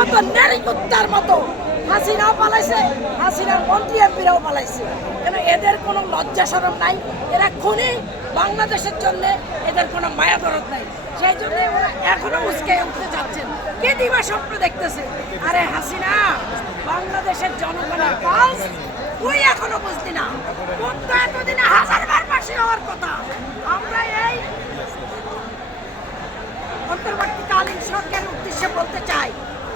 মতো নারী কুত্তার মতো হাসিনাও পালাইছে, হাসিনার মন্ত্রী এমপিরাও পালাইছে। কেন এদের কোনো লজ্জা শরম নাই? এরা খুনি, বাংলাদেশের জন্য এদের কোনো মায়া দরদ নাই। সেই জন্য ওরা এখনো উস্কে উঠতে যাচ্ছেন, কে দিবা স্বপ্ন দেখতেছে। আরে হাসিনা, বাংলাদেশের জনগণের পালস তুই এখনো বুঝলি না। তোর তো এতদিনে 1000বার ফাঁসি হওয়ার কথা। আমরা এই অন্তর্বর্তীকালীন সরকারের উদ্দেশ্যে বলতে চাই,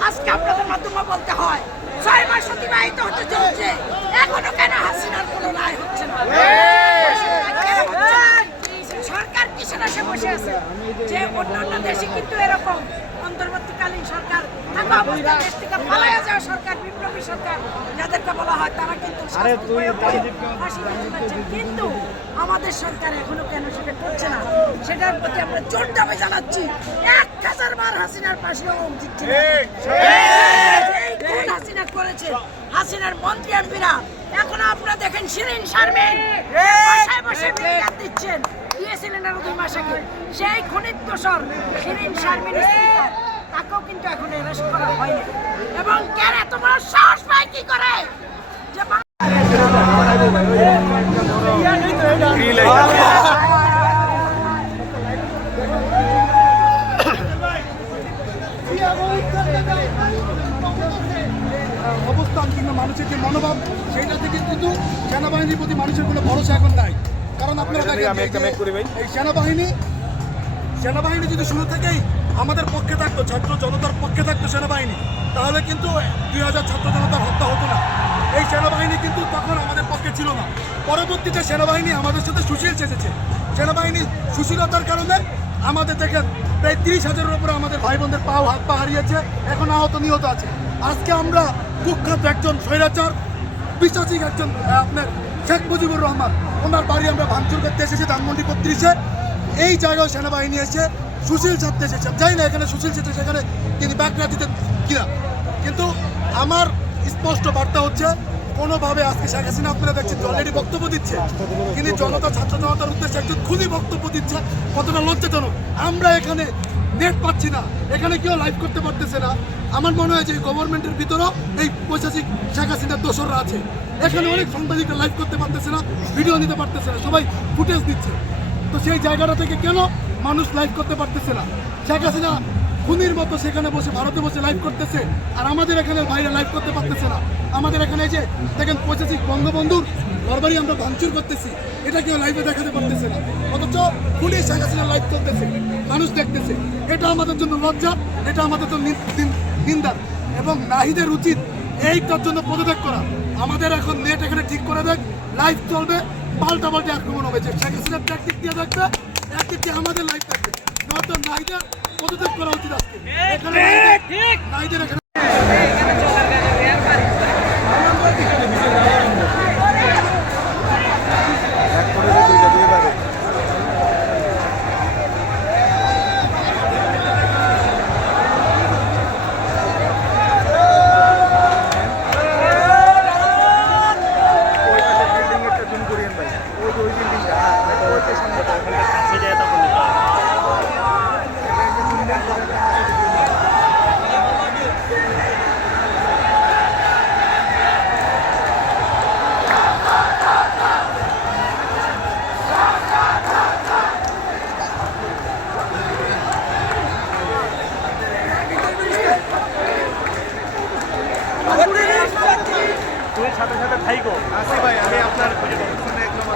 আজকে আপনাদের মাধ্যমে বলতে হয় 6 মাস অতিবাহিত হতে চলছে, এখনো কেন হাসিনার কোনো রায় হচ্ছে না? সরকার কিসের আশে বসে আছে? যে অন্যান্য দেশে কিন্তু এরকম অন্তর্বর্তীকালীন সরকার থাকা অবস্থায় দেশ থেকে পালায়া যাওয়া সরকার, বিপ্লবী সরকার যাদেরকে বলা হয়, তারা কিন্তু ফাঁসি দিচ্ছেন। কিন্তু আমাদের সরকার এখনো কেন সেটা করছে না? সেটার প্রতি আমরা জোর দাবি জানাচ্ছি। 1000 বার হাসিনার ফাঁসি হওয়া উচিত ছিল। কোন হাসিনা করেছে? হাসিনার মন্ত্রী এমপিরা। এখন আপনারা দেখেন শিরিন শারমিন বসে বসে বিড়াল দিচ্ছেন, দিয়েছিলেন আরো 2 মাস আগে। সেই খুনির দোষর শিরিন শারমিন তাকেও কিন্তু এখন অ্যারেস্ট করা হয়নি। এবং কেন এত বড় সাহস পায় কি করে যে অবস্থান কিংবা মানুষের যে মনোভাব, সেইটা থেকে কিন্তু সেনাবাহিনীর প্রতি মানুষের কোনো ভরসা এখন নাই। কারণ আপনারা দেখেন এই সেনাবাহিনী যদি শুরু থেকেই আমাদের পক্ষে থাকতো, ছাত্র জনতার পক্ষে থাকতো সেনাবাহিনী, তাহলে কিন্তু 2000 ছাত্র জনতার হত্যা হতো না। এই সেনাবাহিনী কিন্তু তখন আমাদের পক্ষে ছিল না। পরবর্তীতে সেনাবাহিনী আমাদের সাথে সুশীল চেঁচেছে। সেনাবাহিনী সুশীলতার কারণে আমাদের দেখেন প্রায় 30,000-এর উপরে আমাদের ভাই বোনদের হাত পা হারিয়েছে, এখন আহত নিহত আছে। আজকে আমরা কুখ্যাত একজন স্বৈরাচার বিশ্বাসী একজন আপনার শেখ মুজিবুর রহমান, ওনার বাড়ি আমরা ভাঙচুর করতে এসেছি ধানমন্ডি 32-এ। এই জায়গায় সেনাবাহিনী এসে সুশীল ছাড়তে এসেছে। জানি না এখানে সুশীল ছাড়তে সেখানে তিনি ব্যাকরা দিতেন কিনা, কিন্তু আমার স্পষ্ট বার্তা হচ্ছে কোনোভাবে আজকে শেখ হাসিনা আপনারা দেখছেন অলরেডি বক্তব্য দিচ্ছে, তিনি জনতা ছাত্র জনতার উদ্দেশ্যে একজন খুবই বক্তব্য দিচ্ছে। কতটা লজ্জাজনক! আমরা এখানে নেট পাচ্ছি না, এখানে কেউ লাইভ করতে পারতেছে না। আমার মনে হয় যে গভর্নমেন্টের ভিতরেও এই পৈশাচিক শেখ হাসিনার দোসররা আছে। এখানে অনেক সাংবাদিকরা লাইভ করতে পারতেছে না, ভিডিও নিতে পারতেছে না, সবাই ফুটেজ দিচ্ছে। তো সেই জায়গাটা থেকে কেন মানুষ লাইভ করতে পারতেছে না? শেখ হাসিনা খুনির মতো সেখানে বসে ভারতে বসে লাইভ করতেছে, আর আমাদের এখানে বাইরে লাইভ করতে পারতেছে না। আমাদের এখানে যে দেখেন পৈশাচিক বঙ্গবন্ধুর ঘরবাড়ি আমরা ভাঙচুর করতেছি, এটা কেউ লাইভে দেখাতে পারতেছে না, অথচ খুনি শেখ হাসিনা লাইভ করতেছে, মানুষ দেখতেছে। এটা আমাদের জন্য লজ্জা, এটা আমাদের জন্য নিন্দার। এবং নাহিদের উচিত এইটার জন্য পদত্যাগ করা। আমাদের এখন নেট এখানে ঠিক করে দেখ, লাইভ চলবে, পাল্টা পাল্টে আক্রমণ হবে। যে শেখ হাসিনার একদিক দিয়ে দেখবে, একদিক দিয়ে আমাদের লাইভ থাকবে। নয়তো নাহিদের পদত্যাগ করা উচিত আজকে। এখানে নাহিদের এখানে সাথে সাথে থাইকো আসি ভাই, আমি আপনার একদম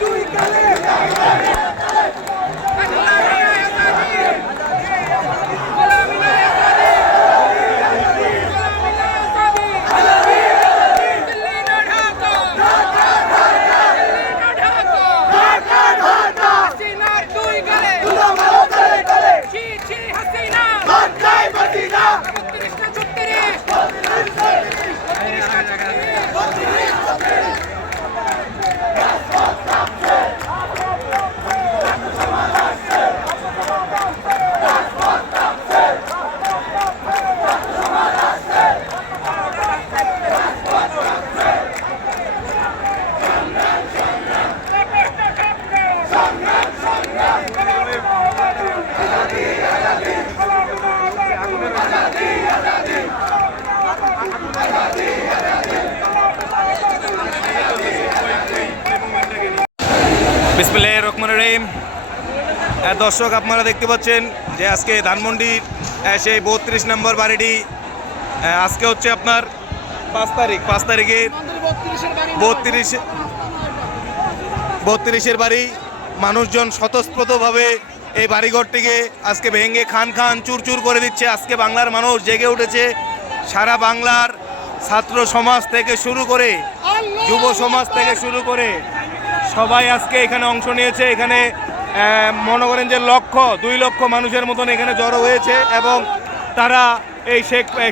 দুই গালে বিসমিল্লাহির রহমানির রহিম। দর্শক, আপনারা দেখতে পাচ্ছেন যে আজকে ধানমন্ডির সেই 32 নম্বর বাড়িটি আজকে হচ্ছে আপনার 5 তারিখে 32-এর বাড়ি। মানুষজন স্বতঃস্ফূর্তভাবে এই বাড়িঘরটিকে আজকে ভেঙে খান খান চুরচুর করে দিচ্ছে। আজকে বাংলার মানুষ জেগে উঠেছে। সারা বাংলার ছাত্র সমাজ থেকে শুরু করে যুব সমাজ থেকে শুরু করে সবাই আজকে এখানে অংশ নিয়েছে। এখানে মনে করেন যে 2 লক্ষ মানুষের মতন এখানে জড়ো হয়েছে এবং তারা এই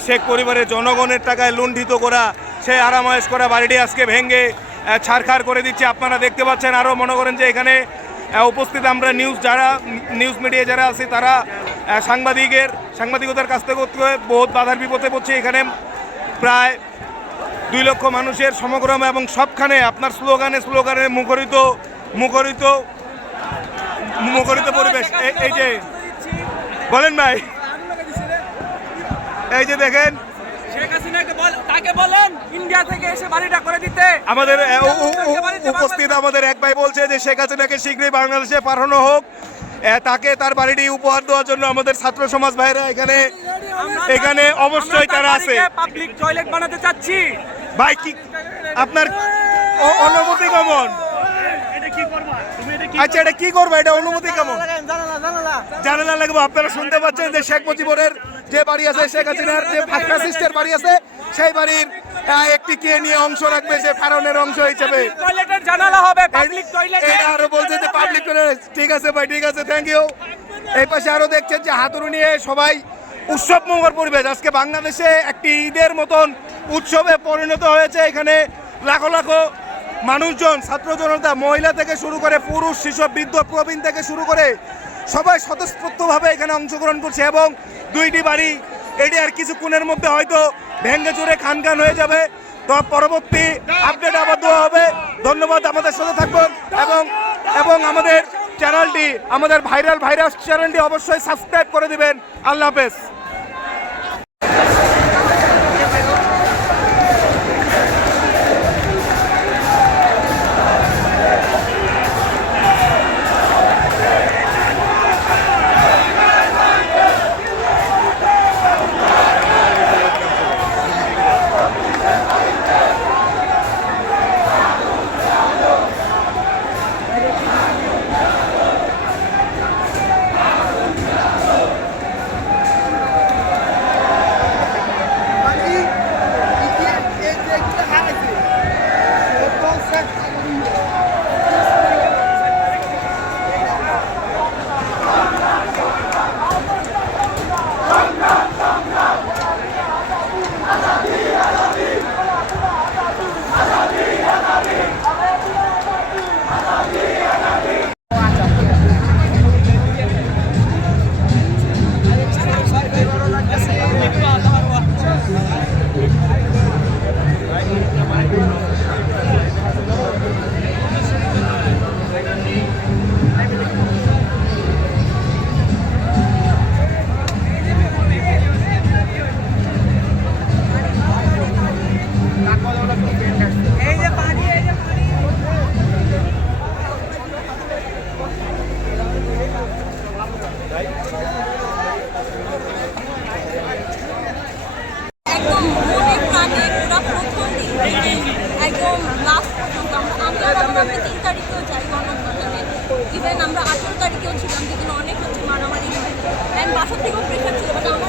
শেখ পরিবারের জনগণের টাকায় লুণ্ঠিত করা সেই আরামায়েশ করা বাড়িটি আজকে ভেঙে ছারখার করে দিচ্ছে। আপনারা দেখতে পাচ্ছেন। আরও মনে করেন যে এখানে উপস্থিত আমরা নিউজ মিডিয়া যারা আছি তারা সাংবাদিকতার কাছ থেকে বহুত বাধার বিপদে পড়ছে। এখানে প্রায় 2 লক্ষ মানুষের সমগ্রম এবং সবখানে আপনার স্লোগানে মুখরিত পরিবেশ। এই যে বলেন ভাই, এই যে দেখেন শেখ হাসিনাকে তাকে বলেন ইন্ডিয়া থেকে এসে বাড়িটা করে দিতে। আমাদের উপস্থিত আমাদের এক ভাই বলছে যে শেখ হাসিনাকে শীঘ্রই বাংলাদেশে পাঠানো হোক, তাকে তার বাড়িটি উপহার দেওয়ার জন্য আমাদের ছাত্র সমাজ ভাইরা এখানে অবশ্যই তারা আছে। পাবলিক টয়লেট বানাতে চাচ্ছি ভাই, কি আপনার অনুমতি কেমন? আচ্ছা, এটা কি করবে? এটা অনুমতি কেমন? জানালা লাগবে। আপনারা শুনতে পাচ্ছেন যে শেখ মুজিবুরের যে বাড়ি আছে, শেখ হাসিনার যে ফ্যাসিস্টের বাড়ি আছে, সেই বাড়ির একটি কে নিয়ে অংশ রাখবে সে ফেরাউনের অংশ হিসেবে। টয়লেটের জানালা হবে পাবলিক টয়লেট। এটা আরো বলছে যে পাবলিক টয়লেট। ঠিক আছে ভাই, ঠিক আছে, থ্যাংক ইউ। এই পাশে আরো দেখছেন যে হাতুড়ি নিয়ে সবাই উৎসবমুখর পরিবেশ। আজকে বাংলাদেশে একটি ঈদের মতন উৎসবে পরিণত হয়েছে। এখানে লাখো লাখো মানুষজন, ছাত্র জনতা, মহিলা থেকে শুরু করে পুরুষ, শিশু, বৃদ্ধ, প্রবীণ থেকে শুরু করে সবাই স্বতঃস্ফূর্তভাবে এখানে অংশগ্রহণ করছে এবং 2টি বাড়ি এটি আর কিছুক্ষণের মধ্যে হয়তো ভেঙে চুরে খান খান হয়ে যাবে। তো পরবর্তী আপডেট আবার দেওয়া হবে। ধন্যবাদ, আমাদের সাথে থাকবেন এবং আমাদের চ্যানেলটি, আমাদের ভাইরাস চ্যানেলটি অবশ্যই সাবস্ক্রাইব করে দিবেন। আল্লাহ হাফেজ। একদম মনে প্রাণে পুরো প্রথম দিন থেকে একদম লাস্ট পর্যন্ত আমরা 3 তারিখেও যাই গণঅভ্যুত্থানে, ইভেন আমরা 18 তারিখেও ছিলাম, যেদিন অনেক হচ্ছে মারামারি হয় অ্যান্ড বাসার থেকেও প্রেশার ছিল, বাট আমরা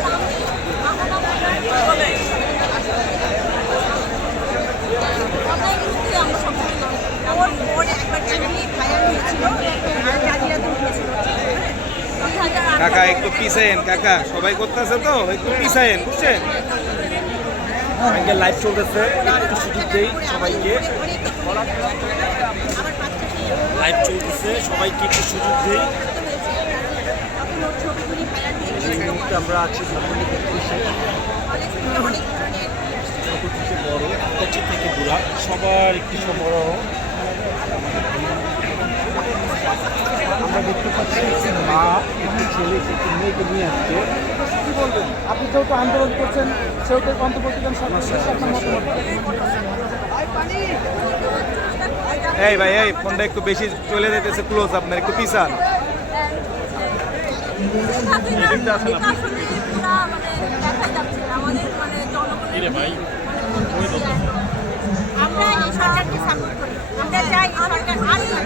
সবসময় ওর পরে একবার ফ্যামিলি ফায়ার হয়েছিল, কাজিরাতে হয়েছিল। কাকা একটু পিছায়েন, কাকা সবাই করতেছে তো একটু পিছায়েন, বুঝছেন? লাইভ চলতেছে, একটু সুযোগ দেই সবাইকে। লাইভ চলতেছে, সবাইকে একটু সুযোগ দেই। আমরা আছি বড় কচি থেকে বুড়া সবার একটি সমারোহ। আমরা দেখতে পাচ্ছি একটি মা, একটি ছেলে, একটি মেয়েকে নিয়ে আসছে। কি বলবেন আপনি? যেহেতু আন্দোলন করছেন, সেহেতু অন্তর্বর্তীকালীন সরকার আপনার মতামত। এই ভাই এই ফোনটা একটু বেশি চলে যেতেছে, ক্লোজ আপনার একটু পিছান। আমরা এই সরকারকে সাপোর্ট করি, আমরা চাই এই সরকার আসুক,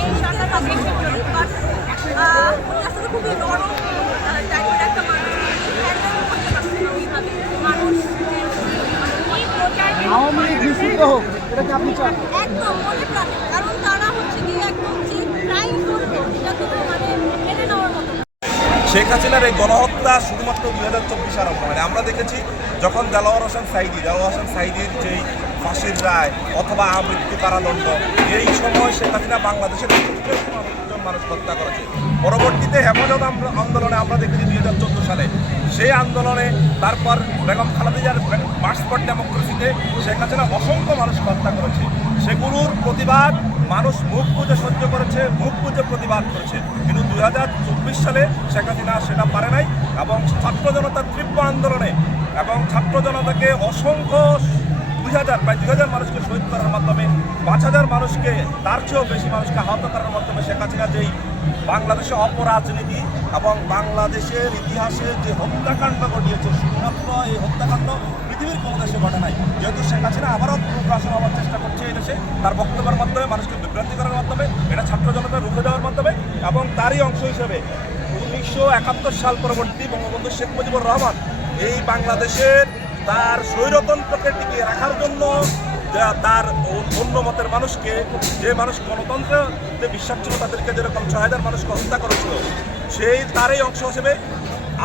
এই সরকারটা দেখে করি, বাট উনি আসলে খুবই নরম টাইপের একটা মানুষ, হ্যান্ডেল করতে পারছে না ওইভাবে মানুষ। আওয়ামী লীগ নিষিদ্ধ হোক, এটা কি আপনি চান? একদম মনে প্রাণে, কারণ তারা হচ্ছে কি একদম যে ক্রাইম করবে এটা তো মানে মেনে নেওয়ার মতো না। শেখ হাসিনার এই গণহত্যা শুধুমাত্র 2024 আরম্ভ মানে আমরা দেখেছি যখন দেলোয়ার হোসেন সাঈদীর যেই ফাঁসির রায় অথবা আমৃত্যু কারাদণ্ড, এই সময় শেখ হাসিনা বাংলাদেশের জন মানুষ হত্যা করেছে। পরবর্তীতে হেফাজত আন্দোলনে আমরা দেখেছি 2014 সালে, সেই আন্দোলনে তারপর বেগম খালেদা জিয়ার মার্চ ফর ডেমোক্রেসিতে শেখ হাসিনা অসংখ্য মানুষ হত্যা করেছে। সেগুলোর প্রতিবাদ মানুষ মুখ বুজে সহ্য করেছে, মুখ বুজে প্রতিবাদ করেছে। কিন্তু 2024 সালে শেখ হাসিনা সেটা পারে নাই এবং ছাত্র জনতার তীব্র আন্দোলনে এবং ছাত্র জনতাকে অসংখ্য 2000 মানুষকে শহীদ করার মাধ্যমে 5000 মানুষকে, তার চেয়েও বেশি মানুষকে আহত করার মাধ্যমে শেখ হাসিনা যেই বাংলাদেশে অপরাজনীতি এবং বাংলাদেশের ইতিহাসে যে হত্যাকাণ্ড ঘটিয়েছে, শুধুমাত্র এই হত্যাকাণ্ড পৃথিবীর কোনো দেশে ঘটে নাই। যেহেতু শেখ হাসিনা আবারও প্রকাশন হওয়ার চেষ্টা করছে এই দেশে তার বক্তব্যের মাধ্যমে, মানুষকে বিভ্রান্তি করার মাধ্যমে, এটা ছাত্র জনতা রুখে দেওয়ার মাধ্যমে, এবং তারই অংশ হিসেবে 1971 সাল পরবর্তী বঙ্গবন্ধু শেখ মুজিবুর রহমান এই বাংলাদেশের তার স্বৈরতন্ত্রকে টিকিয়ে রাখার জন্য তার অন্য মতের মানুষকে, যে মানুষ গণতন্ত্রে বিশ্বাস ছিল তাদেরকে যেরকম 6000 মানুষকে হত্যা করেছিল, সেই তারই অংশ হিসেবে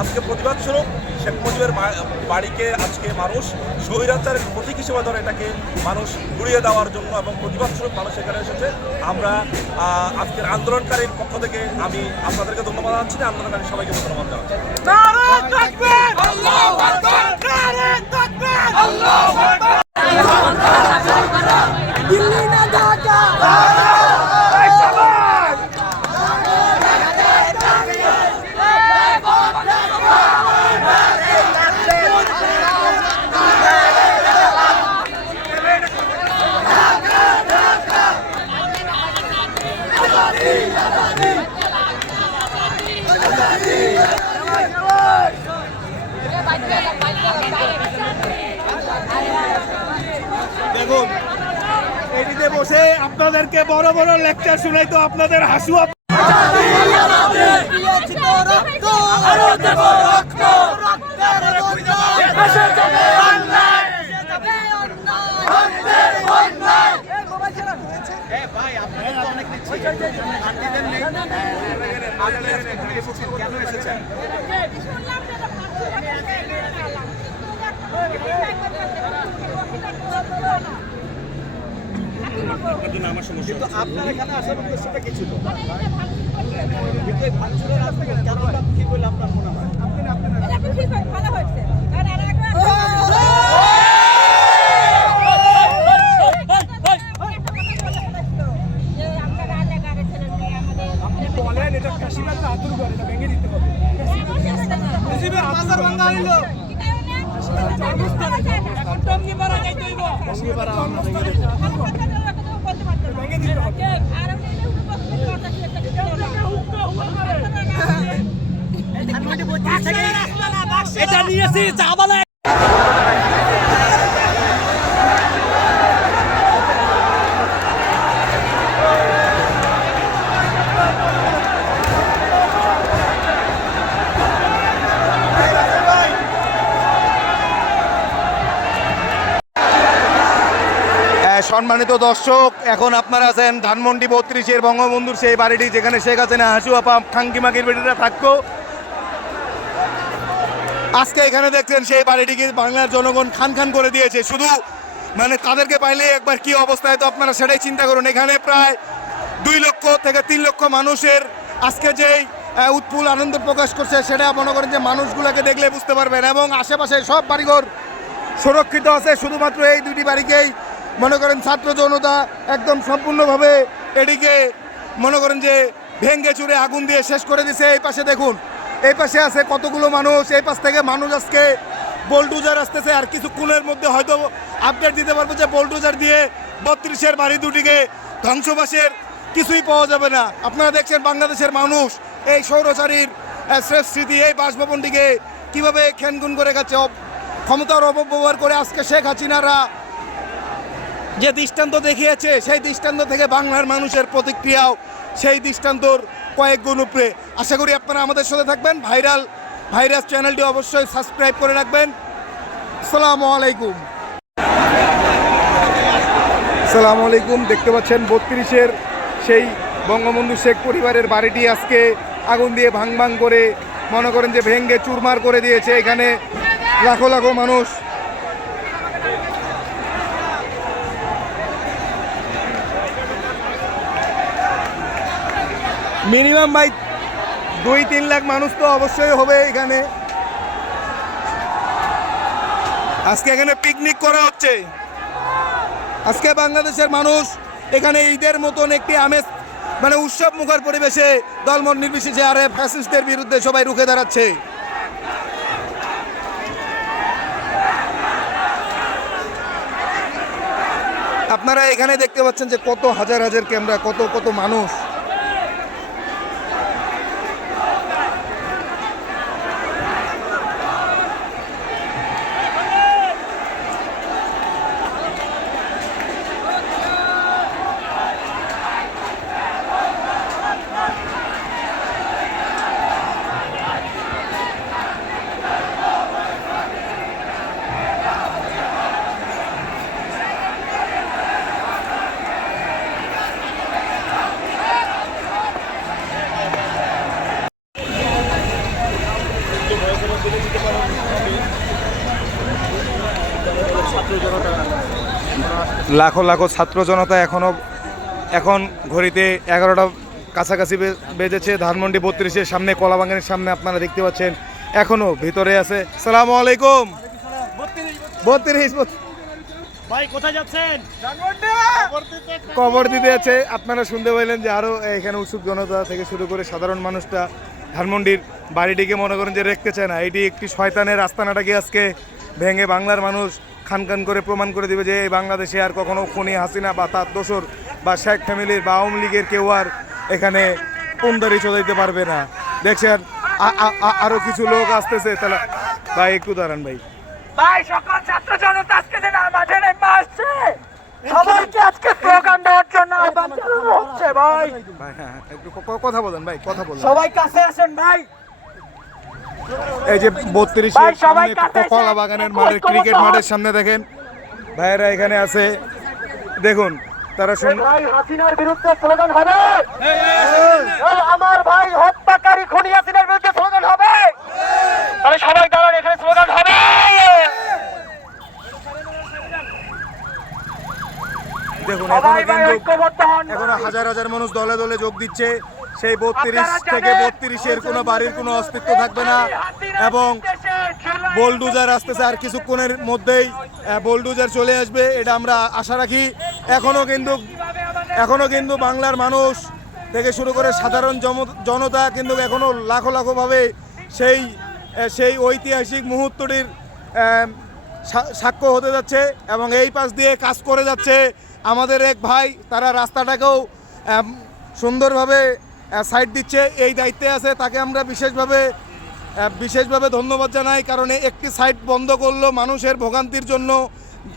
আজকে প্রতিবাদ স্বরূপ শেখ মুজিবের বাড়িকে আজকে মানুষ স্বৈরাচারের প্রতীক হিসেবে ধরে এটাকে মানুষ ঘুরিয়ে দেওয়ার জন্য এবং প্রতিবাদ স্বরূপ মানুষ এখানে এসেছে। আমরা আজকের আন্দোলনকারীর পক্ষ থেকে আমি আপনাদেরকে ধন্যবাদ জানাচ্ছি, আন্দোলনকারী সবাইকে ধন্যবাদ জানাচ্ছি। দিল্লি না ঢাকা, দেখুন এটিতে বসে আপনাদেরকে বড় বড় লেকচার শুনাই তো আপনাদের হাসুয়া। কেন এসেছেন? কিন্তু আপনার এখানে আসার উদ্দেশ্যটা কি ছিল? কিন্তু এই ভাঙচুরের কারণটা কি বলে আপনার মনে হয়? ভালো হয়েছে বলেন এটা কাশিবাজার আতুর ঘর, এটা ভেঙে দিতে হবে। বাজার ভাঙা হইলো, এখন টঙ্গি পাড়া যাইতে হইব, টঙ্গি পাড়া আমরা ভেঙে দিতে হবে। এটা নিয়েছি চা বালা। সম্মানিত দর্শক, এখন আপনারা আছেন ধানমন্ডি 32-এর বঙ্গবন্ধুর সেই বাড়িটি যেখানে শেখ হাসিনা হাসু আপা খাঙ্কিমাকির বেটিরা থাকতো। আজকে এখানে দেখছেন সেই বাড়িটিকে বাংলার জনগণ খান খান করে দিয়েছে। শুধু মানে তাদেরকে পাইলে একবার কি অবস্থায় তো আপনারা সেটাই চিন্তা করুন। এখানে প্রায় 2 লক্ষ থেকে 3 লক্ষ মানুষের আজকে যেই উৎফুল্ল আনন্দ প্রকাশ করছে সেটা মনে করেন যে মানুষগুলোকে দেখলে বুঝতে পারবেন। এবং আশেপাশে সব বাড়িঘর সুরক্ষিত আছে, শুধুমাত্র এই 2টি বাড়িকেই মনে করেন ছাত্র জনতা একদম সম্পূর্ণভাবে এটিকে মনে করেন যে ভেঙ্গে চুরে আগুন দিয়ে শেষ করে দিয়েছে। এই পাশে দেখুন, এই পাশে আছে কতগুলো মানুষ, এই পাশ থেকে মানুষ আজকে বোলডুজার আসতেছে। আর কিছুক্ষণের মধ্যে হয়তো আপডেট দিতে পারবো যে বোলডুজার দিয়ে 32-এর বাড়ি দুটিকে ধ্বংসবাসের কিছুই পাওয়া যাবে না। আপনারা দেখছেন বাংলাদেশের মানুষ এই স্বৈরাচারীর শেষ স্মৃতি এই বাসভবনটিকে কীভাবে খেনগুন করে গেছে, ক্ষমতার অপব্যবহার করে আজকে শেখ হাসিনারা যে দৃষ্টান্ত দেখিয়েছে সেই দৃষ্টান্ত থেকে বাংলার মানুষের প্রতিক্রিয়াও সেই দৃষ্টান্তর কয়েক গুণ উপরে। আশা করি আপনারা আমাদের সাথে থাকবেন। ভাইরাস চ্যানেলটি অবশ্যই সাবস্ক্রাইব করে রাখবেন। আসসালামু আলাইকুম। আসসালামু আলাইকুম। দেখতে পাচ্ছেন 32-এর সেই বঙ্গবন্ধু শেখ পরিবারের বাড়িটি আজকে আগুন দিয়ে ভাঙ করে মনে করেন যে ভেঙ্গে চুরমার করে দিয়েছে। এখানে লাখো লাখো মানুষ মিনিমাম ভাই 2-3 লাখ মানুষ তো অবশ্যই হবে এখানে। আজকে এখানে পিকনিক করা হচ্ছে। আজকে বাংলাদেশের মানুষ এখানে ঈদের মতন একটি আমেজ মানে উৎসব মুখর পরিবেশে দলমত নির্বিশেষে আর ফ্যাসিস্টদের বিরুদ্ধে সবাই রুখে দাঁড়াচ্ছে। আপনারা এখানে দেখতে পাচ্ছেন যে কত হাজার হাজার ক্যামেরা, কত কত মানুষ। লাখো লাখো ছাত্র জনতা এখন ঘড়িতে 11টা কাছাকাছি বেজেছে। ধানমন্ডি 32-এর সামনে কলাবাগানের সামনে আপনারা দেখতে পাচ্ছেন এখনো ভিতরে আছে। সালামু আলাইকুম। 32 ভাই কোথায় যাচ্ছেন? কবর দিতে আছে। আপনারা শুনতে পাইলেন যে আরো এখানে উৎসুক জনতা থেকে শুরু করে সাধারণ মানুষটা ধানমন্ডির বাড়িটিকে মনে করেন যে রাখতে চায় না। এটি একটি শয়তানের আস্তানাটাকে আজকে ভেঙে বাংলার মানুষ খান করে প্রমাণ করে দিবে যে এই বাংলাদেশে আর কখনো খুনি হাসিনা বা তার দোসর বা শেখ ফ্যামিলির বা আওয়ামী লীগের কেউ আর এখানে পুনদারি চলাইতে পারবে না। দেখছেন আরো কিছু লোক আসতেছে। তাহলে ভাই একটু দাঁড়ান ভাই। ভাই সকল ছাত্র জনতা আজকে যে মাঠে নেমে আসছে, সবাইকে আজকে স্লোগান দেওয়ার জন্য আহ্বান জানানো হচ্ছে। ভাই হ্যাঁ একটু কথা বলেন ভাই, কথা বলেন। সবাই কাছে আসেন ভাই। এই যে 32-এর ভাই, সবাই সামনে কাছে এসে কলা বাগানের মাঠে ক্রিকেট মাঠের সামনে দেখেন ভাইয়েরা এখানে আছে। দেখুন তারা ভাই হাসিনার বিরুদ্ধে স্লোগান হবে, আমার ভাই হত্যাকারী খুনি হাসিনার বিরুদ্ধে স্লোগান হবে। তাহলে সবাই দাঁড়ান, এখানে স্লোগান হবে। দেখুন সবাই ভাই ঐক্যবদ্ধ হন। এখনো হাজার হাজার মানুষ দলে দলে যোগ দিচ্ছে। সেই 32 থেকে 32-এর কোনো বাড়ির কোনো অস্তিত্ব থাকবে না এবং বোলডুজার আসতেছে আর কিছুক্ষণের মধ্যেই বোলডুজার চলে আসবে, এটা আমরা আশা রাখি। এখনো কিন্তু বাংলার মানুষ থেকে শুরু করে সাধারণ জনতা কিন্তু এখনো লাখো লাখোভাবে সেই ঐতিহাসিক মুহূর্তটির সাক্ষ্য হতে যাচ্ছে এবং এই পাশ দিয়ে কাজ করে যাচ্ছে আমাদের এক ভাই। তারা রাস্তাটাকেও সুন্দরভাবে সাইড দিচ্ছে, এই দায়িত্বে আছে। তাকে আমরা বিশেষভাবে ধন্যবাদ জানাই, কারণ একটি সাইড বন্ধ করলো মানুষের ভোগান্তির জন্য।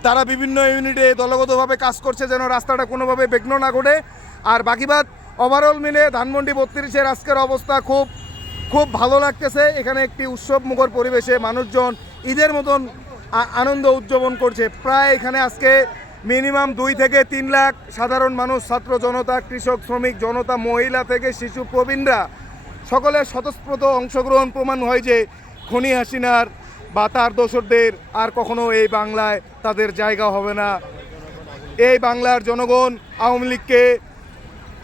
তারা বিভিন্ন ইউনিটে দলগতভাবে কাজ করছে যেন রাস্তাটা কোনোভাবে বিঘ্ন না ঘটে। আর বাকিবাদ ওভারঅল মিলে ধানমন্ডি 32-এর আজকের অবস্থা খুব ভালো লাগতেছে। এখানে একটি উৎসব মুখর পরিবেশে মানুষজন ঈদের মতন আনন্দ উদযাপন করছে। প্রায় এখানে আজকে মিনিমাম 2 থেকে 3 লাখ সাধারণ মানুষ, ছাত্র জনতা, কৃষক, শ্রমিক জনতা, মহিলা থেকে শিশু, প্রবীণরা সকলের স্বতঃস্ফূর্ত অংশগ্রহণ প্রমাণ হয় যে খুনি হাসিনার বা তার দোসরদের আর কখনো এই বাংলায় তাদের জায়গা হবে না। এই বাংলার জনগণ আওয়ামী লীগকে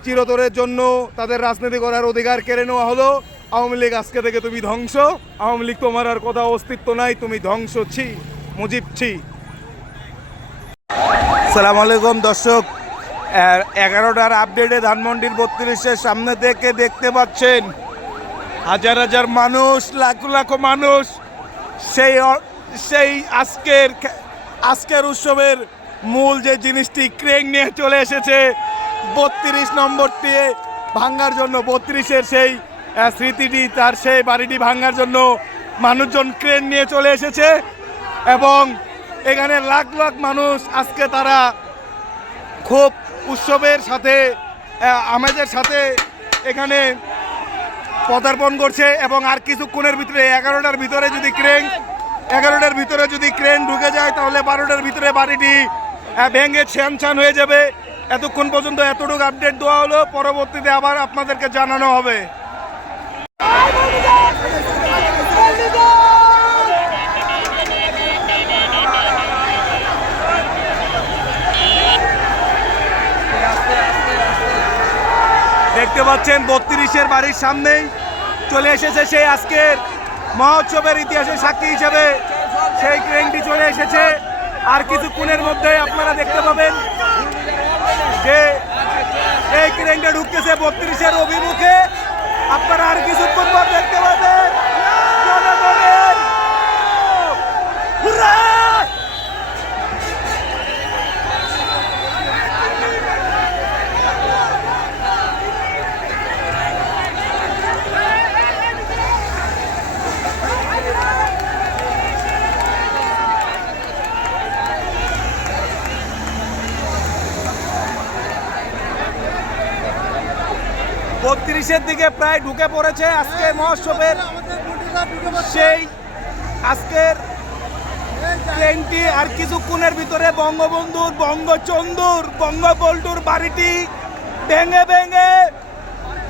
চিরতরের জন্য তাদের রাজনীতি করার অধিকার কেড়ে নেওয়া হলো। আওয়ামী লীগ আজকে থেকে তুমি ধ্বংস, আওয়ামী লীগ তোমার আর কথা অস্তিত্ব নাই, তুমি ধ্বংস। ছি মুজিব ছি। আসসালামু আলাইকুম দর্শক, 11টার আপডেটে ধানমন্ডির 32-এর সামনে থেকে দেখতে পাচ্ছেন হাজার হাজার মানুষ, লাখ লাখ মানুষ সেই আজকের উৎসবের মূল যে জিনিসটি ক্রেন নিয়ে চলে এসেছে 32 নম্বরটি ভাঙার জন্য, 32-এর সেই স্মৃতিটি, তার সেই বাড়িটি ভাঙার জন্য মানুষজন ক্রেন নিয়ে চলে এসেছে এবং এখানে লাখ লাখ মানুষ আজকে তারা খুব উৎসবের সাথে আমেজের সাথে এখানে পদার্পণ করছে এবং আর কিছুক্ষণের ভিতরে 11টার ভিতরে যদি ক্রেন ঢুকে যায় তাহলে 12টার ভিতরে বাড়িটি ভেঙে ছান হয়ে যাবে। এতক্ষণ পর্যন্ত এতটুকু আপডেট দেওয়া হলো, পরবর্তীতে আবার আপনাদেরকে জানানো হবে। দেখতে পাচ্ছেন 32-এর বাড়ির সামনেই চলে এসেছে সেই আজকের মহোৎসবের ইতিহাসের সাক্ষী হিসেবে সেই ক্রেনটি চলে এসেছে। আর কিছুক্ষণের মধ্যে আপনারা দেখতে পাবেন যে এই ক্রেনটা ঢুকতেছে 32-এর অভিমুখে। আপনারা আর কিছুক্ষণ পর দেখতে পাবেন জনগণের হুররা! 32-এর দিকে প্রায় ঢুকে পড়েছে আজকে মহোৎসবের সেই আজকের ট্রেনটি। আর কিছুক্ষণের ভিতরে বঙ্গবন্ধুর, বঙ্গচন্দুর, বঙ্গবল্টুর বাড়িটি ভেঙে ভেঙে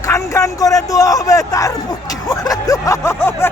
খান খান করে দেওয়া হবে, তার পক্ষে দেওয়া হবে।